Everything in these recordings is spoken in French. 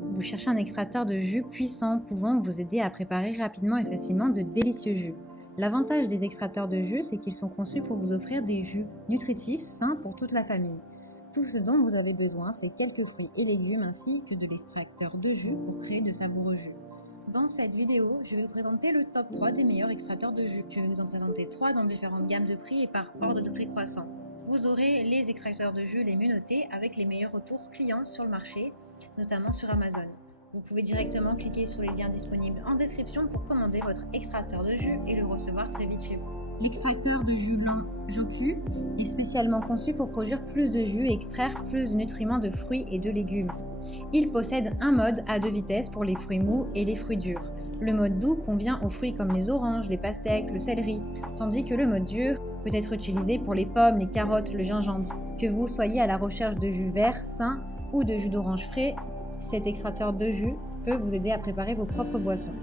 Vous cherchez un extracteur de jus puissant pouvant vous aider à préparer rapidement et facilement de délicieux jus. L'avantage des extracteurs de jus, c'est qu'ils sont conçus pour vous offrir des jus nutritifs, sains pour toute la famille. Tout ce dont vous avez besoin, c'est quelques fruits et légumes ainsi que de l'extracteur de jus pour créer de savoureux jus. Dans cette vidéo, je vais vous présenter le top 3 des meilleurs extracteurs de jus. Je vais vous en présenter 3 dans différentes gammes de prix et par ordre de prix croissant. Vous aurez les extracteurs de jus les mieux notés avec les meilleurs retours clients sur le marché, notamment sur Amazon. Vous pouvez directement cliquer sur les liens disponibles en description pour commander votre extracteur de jus et le recevoir très vite chez vous. L'extracteur de jus lent Joku est spécialement conçu pour produire plus de jus et extraire plus de nutriments de fruits et de légumes. Il possède un mode à 2 vitesses pour les fruits mous et les fruits durs. Le mode doux convient aux fruits comme les oranges, les pastèques, le céleri, tandis que le mode dur peut être utilisé pour les pommes, les carottes, le gingembre. Que vous soyez à la recherche de jus vert, sain ou de jus d'orange frais, cet extracteur de jus peut vous aider à préparer vos propres boissons.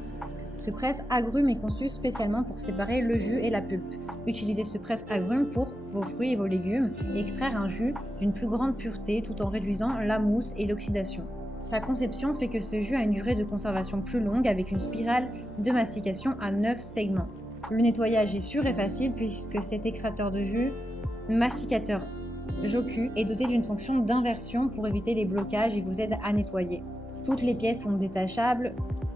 Ce presse-agrumes est conçu spécialement pour séparer le jus et la pulpe. Utilisez ce presse-agrumes pour vos fruits et vos légumes et extraire un jus d'une plus grande pureté tout en réduisant la mousse et l'oxydation. Sa conception fait que ce jus a une durée de conservation plus longue avec une spirale de mastication à 9 segments. Le nettoyage est sûr et facile puisque cet extracteur de jus masticateur Joku est doté d'une fonction d'inversion pour éviter les blocages et vous aide à nettoyer. Toutes les pièces sont détachables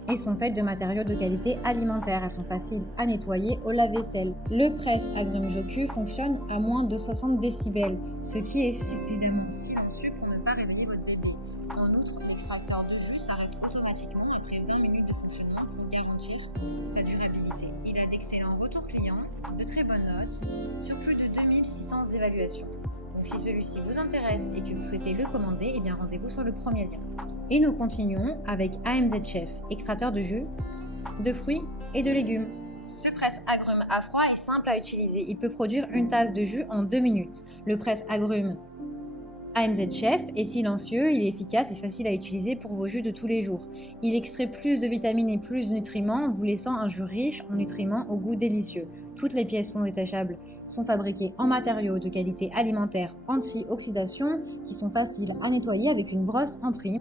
et sont faites de matériaux de qualité alimentaire. Elles sont faciles à nettoyer au lave-vaisselle. Le presse-agrumes Joku fonctionne à moins de 60 décibels, ce qui est suffisamment silencieux pour ne pas réveiller votre bébé. En outre, l'extracteur de jus s'arrête automatiquement après 20 minutes de fonctionnement pour garantir sa durabilité. Il a d'excellents retours clients, de très bonnes notes, sur plus de 2600 évaluations. Donc si celui-ci vous intéresse et que vous souhaitez le commander, eh bien rendez-vous sur le premier lien. Et nous continuons avec AMZ Chef, extracteur de jus, de fruits et de légumes. Ce presse-agrumes à froid est simple à utiliser. Il peut produire une tasse de jus en 2 minutes. Le presse-agrumes AMZ Chef est silencieux, il est efficace et facile à utiliser pour vos jus de tous les jours. Il extrait plus de vitamines et plus de nutriments, vous laissant un jus riche en nutriments au goût délicieux. Toutes les pièces sont détachables, sont fabriquées en matériaux de qualité alimentaire anti-oxydation qui sont faciles à nettoyer avec une brosse en prime,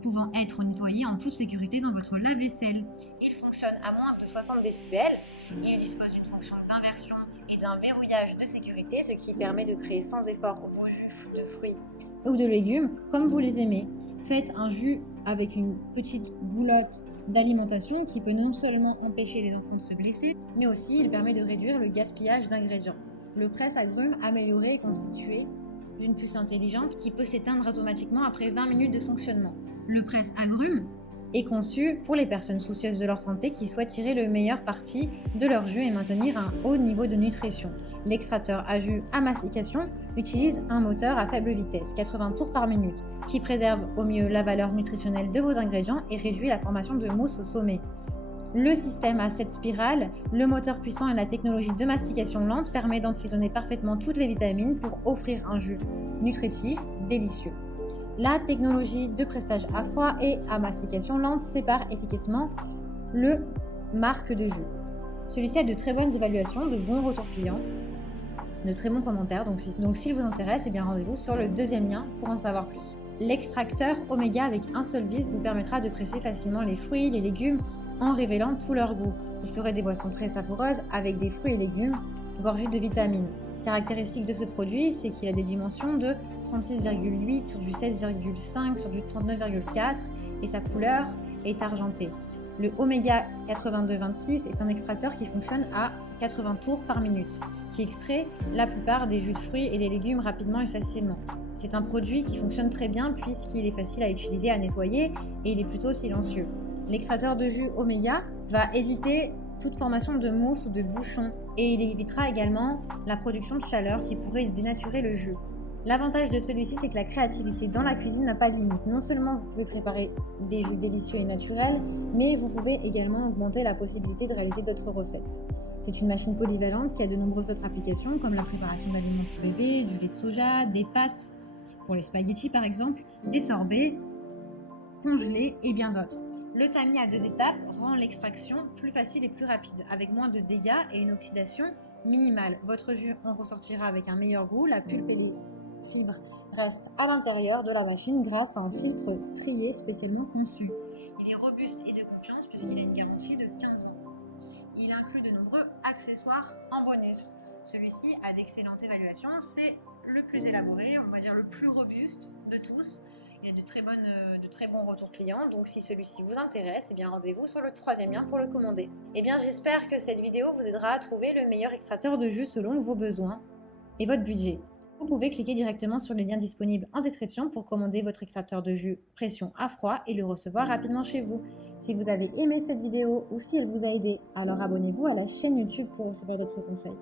pouvant être nettoyé en toute sécurité dans votre lave-vaisselle. Il fonctionne à moins de 60 décibels. Il dispose d'une fonction d'inversion et d'un verrouillage de sécurité, ce qui permet de créer sans effort vos jus de fruits ou de légumes comme vous les aimez. Faites un jus avec une petite boulotte d'alimentation qui peut non seulement empêcher les enfants de se blesser, mais aussi il permet de réduire le gaspillage d'ingrédients. Le presse-agrumes amélioré est constitué d'une puce intelligente qui peut s'éteindre automatiquement après 20 minutes de fonctionnement. Le presse-agrumes est conçu pour les personnes soucieuses de leur santé qui souhaitent tirer le meilleur parti de leur jus et maintenir un haut niveau de nutrition. L'extracteur à jus à mastication utilise un moteur à faible vitesse, 80 tours par minute, qui préserve au mieux la valeur nutritionnelle de vos ingrédients et réduit la formation de mousse au sommet. Le système à 7 spirales, le moteur puissant et la technologie de mastication lente permet d'emprisonner parfaitement toutes les vitamines pour offrir un jus nutritif délicieux. La technologie de pressage à froid et à mastication lente sépare efficacement le marque de jus. Celui-ci a de très bonnes évaluations, de bons retours clients, de très bons commentaires. Donc s'il vous intéresse, eh bien rendez-vous sur le deuxième lien pour en savoir plus. L'extracteur Oméga avec un seul vis vous permettra de presser facilement les fruits, les légumes en révélant tout leur goût. Vous ferez des boissons très savoureuses avec des fruits et légumes gorgés de vitamines. Caractéristique de ce produit, c'est qu'il a des dimensions de 36,8 sur du 7,5 sur du 39,4 et sa couleur est argentée. Le Oméga 8226 est un extracteur qui fonctionne à 80 tours par minute, qui extrait la plupart des jus de fruits et des légumes rapidement et facilement. C'est un produit qui fonctionne très bien puisqu'il est facile à utiliser, à nettoyer et il est plutôt silencieux. L'extracteur de jus Oméga va éviter toute formation de mousse ou de bouchon et il évitera également la production de chaleur qui pourrait dénaturer le jus. L'avantage de celui-ci, c'est que la créativité dans la cuisine n'a pas de limite. Non seulement vous pouvez préparer des jus délicieux et naturels, mais vous pouvez également augmenter la possibilité de réaliser d'autres recettes. C'est une machine polyvalente qui a de nombreuses autres applications comme la préparation d'aliments pour bébés, du lait de soja, des pâtes pour les spaghettis par exemple, des sorbets, congelés et bien d'autres. Le tamis à 2 étapes rend l'extraction plus facile et plus rapide, avec moins de dégâts et une oxydation minimale. Votre jus en ressortira avec un meilleur goût, la pulpe et les fibres reste à l'intérieur de la machine grâce à un filtre strié spécialement conçu. Il est robuste et de confiance puisqu'il a une garantie de 15 ans. Il inclut de nombreux accessoires en bonus. Celui-ci a d'excellentes évaluations, c'est le plus élaboré, on va dire le plus robuste de tous. Il a de très bons retours clients, donc si celui-ci vous intéresse, eh bien rendez-vous sur le 3e lien pour le commander. Eh bien j'espère que cette vidéo vous aidera à trouver le meilleur extracteur de jus selon vos besoins et votre budget. Vous pouvez cliquer directement sur le lien disponible en description pour commander votre extracteur de jus pression à froid et le recevoir rapidement chez vous. Si vous avez aimé cette vidéo ou si elle vous a aidé, alors abonnez-vous à la chaîne YouTube pour recevoir d'autres conseils.